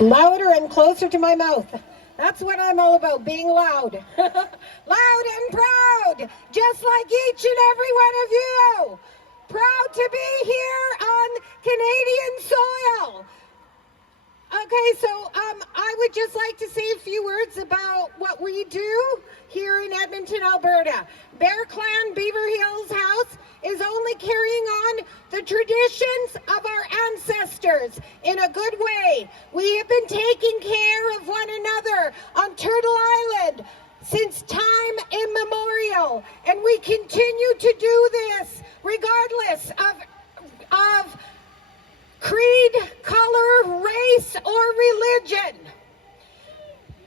Louder and closer to my mouth. That's what I'm all about, being loud. Loud and proud, just like each and every one of you. Proud to be here on Canadian soil. Okay, so I would just like to say a few words about what we do here in Edmonton, Alberta. Bear Clan Beaver Hills House is only carrying on the traditions of our ancestors in a good way. We have been taking care of one another on Turtle Island since time immemorial, and we continue to do this regardless of creed, color, race, or religion.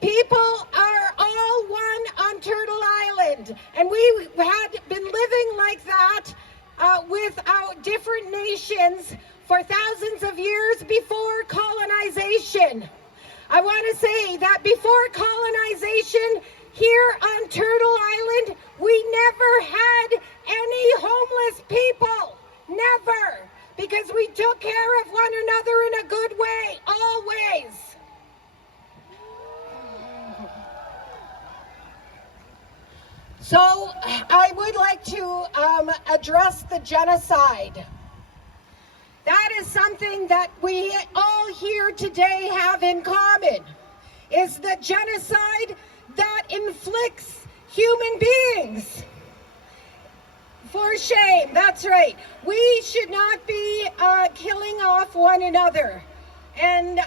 People are all one on Turtle Island, and we had been living like that with our different nations for thousands of years before colonization. I want to say that before colonization here on Turtle Island, we never had any homeless people, never, because we took care of one another in a good way, always. So I would like to address the genocide. That is something that we all here today have in common, is the genocide that inflicts human beings. For shame, that's right. We should not be killing off one another. And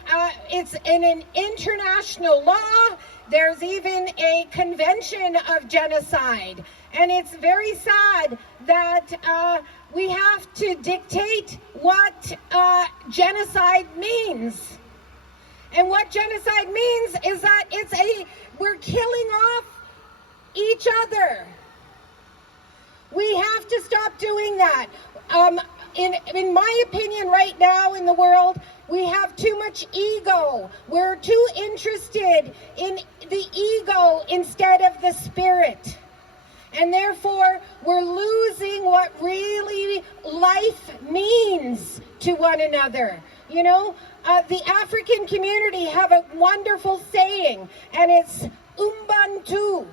it's in an international law. There's even a convention of genocide. And it's very sad that we have to dictate what genocide means. And what genocide means is that we're killing off each other. We have to stop doing that. In my opinion, right now in the world, we have too much ego. We're too interested in the ego instead of the spirit. And therefore, we're losing what really life means to one another. You know, the African community have a wonderful saying, and it's Ubuntu.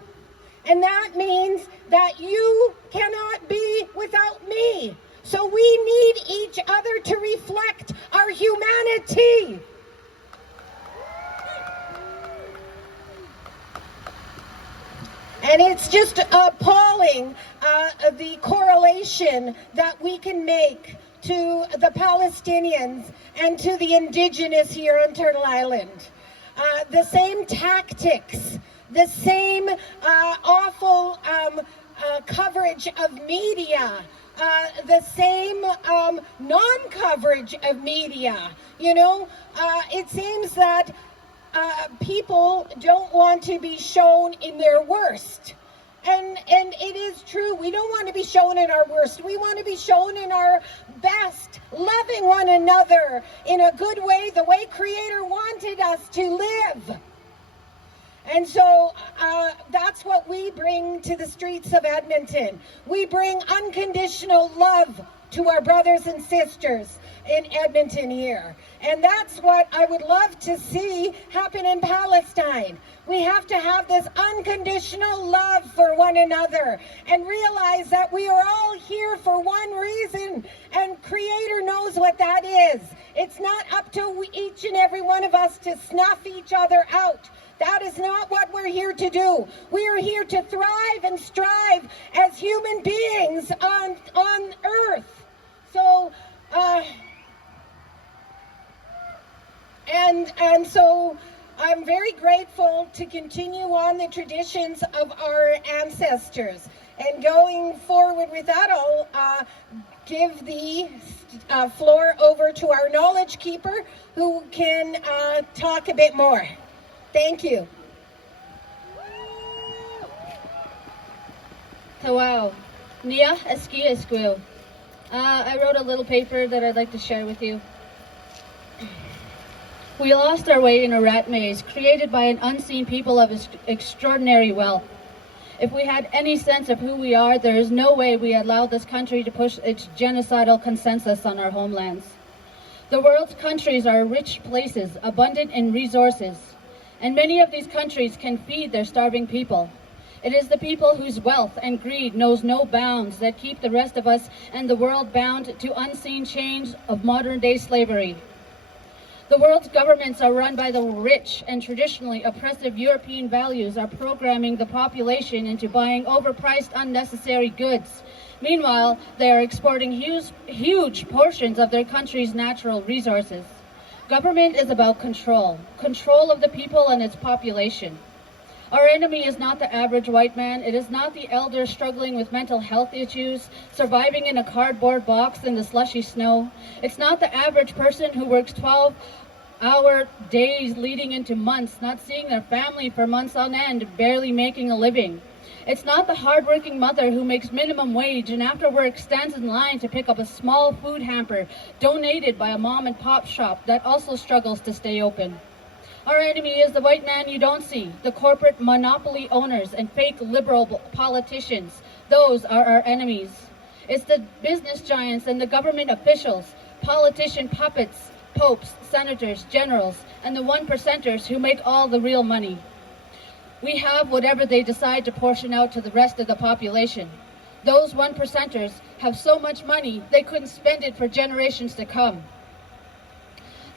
And that means that you cannot be without me. So we need each other to reflect our humanity. And it's just appalling, the correlation that we can make to the Palestinians and to the Indigenous here on Turtle Island. The same tactics, the same awful coverage of media, the same non-coverage of media. You know, it seems that people don't want to be shown in their worst. And it is true, we don't want to be shown in our worst. We want to be shown in our best, loving one another in a good way, the way Creator wanted us to live. And so that's what we bring to the streets of Edmonton. We bring unconditional love to our brothers and sisters in Edmonton here. And that's what I would love to see happen in Palestine. We have to have this unconditional love for one another and realize that we are all here for one reason, and Creator knows what that is. It's not up to each and every one of us to snuff each other out. That is not what we're here to do. We are here to thrive and strive as human beings on earth. So, and so I'm very grateful to continue on the traditions of our ancestors. And going forward with that, I'll give the floor over to our knowledge keeper, who can talk a bit more. Thank you. Tawau. Nia Eski Esquil. I wrote a little paper that I'd like to share with you. We lost our way in a rat maze created by an unseen people of extraordinary wealth. If we had any sense of who we are, there is no way we allowed this country to push its genocidal consensus on our homelands. The world's countries are rich places, abundant in resources, and many of these countries can feed their starving people. It is the people whose wealth and greed knows no bounds that keep the rest of us and the world bound to unseen chains of modern-day slavery. The world's governments are run by the rich, and traditionally oppressive European values are programming the population into buying overpriced, unnecessary goods. Meanwhile, they are exporting huge portions of their country's natural resources. Government is about control of the people and its population. Our enemy is not the average white man. It is not the elder struggling with mental health issues, surviving in a cardboard box in the slushy snow. It's not the average person who works 12-hour days leading into months, not seeing their family for months on end, barely making a living. It's not the hardworking mother who makes minimum wage and after work stands in line to pick up a small food hamper donated by a mom and pop shop that also struggles to stay open. Our enemy is the white man you don't see, the corporate monopoly owners and fake liberal politicians. Those are our enemies. It's the business giants and the government officials, politician puppets, popes, senators, generals, and the 1%ers who make all the real money. We have whatever they decide to portion out to the rest of the population. Those 1%ers have so much money they couldn't spend it for generations to come.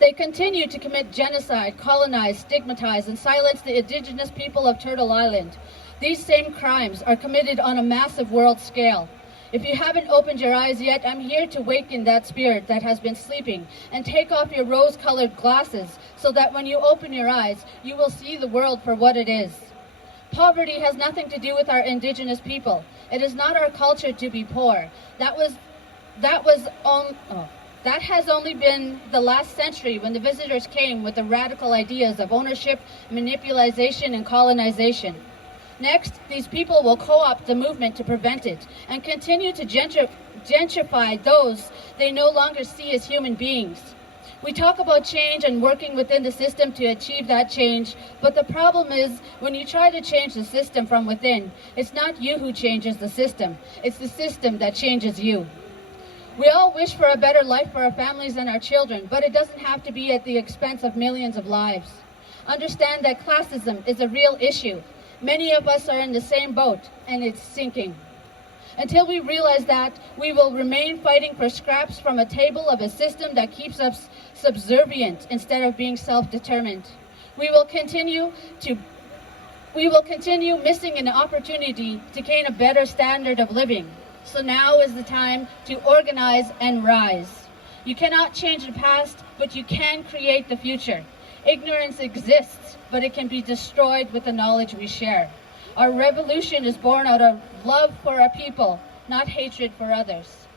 They continue to commit genocide, colonize, stigmatize, and silence the Indigenous people of Turtle Island. These same crimes are committed on a massive world scale. If you haven't opened your eyes yet, I'm here to waken that spirit that has been sleeping and take off your rose-colored glasses so that when you open your eyes, you will see the world for what it is. Poverty has nothing to do with our Indigenous people. It is not our culture to be poor. That has only been the last century when the visitors came with the radical ideas of ownership, manipulation, and colonization. Next, these people will co-opt the movement to prevent it and continue to gentrify those they no longer see as human beings. We talk about change and working within the system to achieve that change, but the problem is when you try to change the system from within, it's not you who changes the system, it's the system that changes you. We all wish for a better life for our families and our children, but it doesn't have to be at the expense of millions of lives. Understand that classism is a real issue. Many of us are in the same boat, and it's sinking. Until we realize that, we will remain fighting for scraps from a table of a system that keeps us subservient instead of being self-determined. We will continue missing an opportunity to gain a better standard of living. So now is the time to organize and rise. You cannot change the past, but you can create the future. Ignorance exists, but it can be destroyed with the knowledge we share. Our revolution is born out of love for our people, not hatred for others.